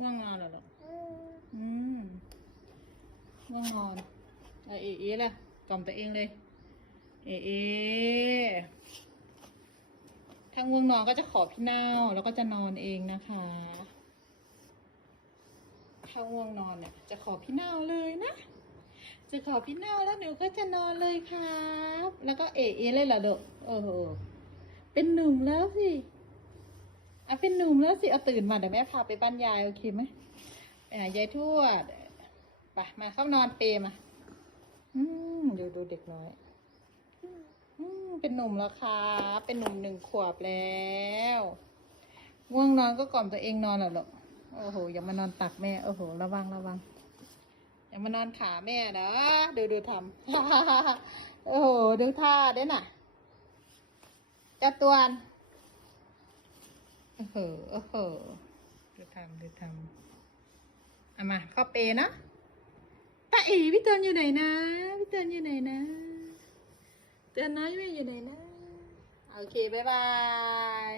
ง่วงนอนเหรอลูกอืมง่วงนอนเอ๋เลยกล่อมตัวเองเลยเอ๋ถ้าง่วงนอนก็จะขอพี่เน่าแล้วก็จะนอนเองนะคะถ้าง่วงนอนเนี่ยจะขอพี่เน่าเลยนะจะขอพี่เน่าแล้วหนูก็จะนอนเลยครับแล้วก็เลยเหรอลูกโอ้โหเป็นหนุ่มแล้วสิเป็นหนุ่มแล้วสิเอาตื่นมาเดี๋ยวแม่พาไปบ้านยายโอเคไหมไปหายายทวดไปมาเข้านอนเปรมาดูเด็กน้อยเป็นหนุ่มแล้วครับเป็นหนุ่ม1 ขวบแล้วง่วงนอนก็กล่อมตัวเองนอนเหรอลูกโอ้โหอย่ามานอนตักแม่โอ้โหระวังอย่ามานอนขาแม่นะดูทำ โอ้โหดูท่าเด้น่ะการ์ตูนโอ้โหดูทำเอามาเข้าเปนะตาพี่เตือนอยู่ไหนนะพี่เตือนอยู่ไหนนะเตือนน้อยแม่อยู่ไหนนะโอเคบ๊ายบาย